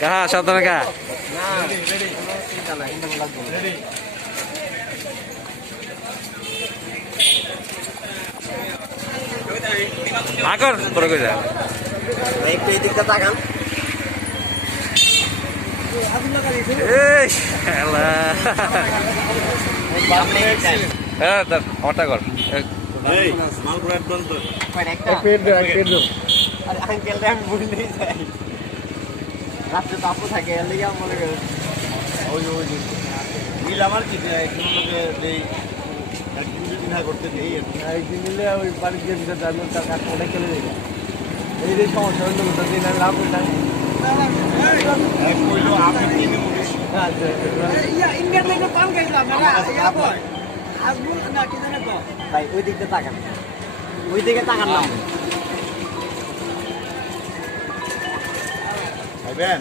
কাহা সাবধানে কা আগর পরে কই যা একটু এদিকটা তাকান এই শালা হ্যাঁ দাও আমারটা কর এই মাল পুরো একদম তো একটা পেট দাও আর আঙ্কেলটা আমি ভুলেই যাই রাত্রে বাপু থাকে এলিগা মনে করে ওই মিল আমার কি একজন লোকে দেই একদিন দুদিন হয় করতে দেই একদিন নিলে ওই বাড়ির যে ভিতরে যাবেন তার কাজ অনেক চলে যাবে এই যে সমস্যা হলো তো দিন আর লাভ হইল না এক কইলো আপনি কিনে মুনিশ ভাই ওই দিকটা তাকান ওই দিকে তাকান না ভাইবেন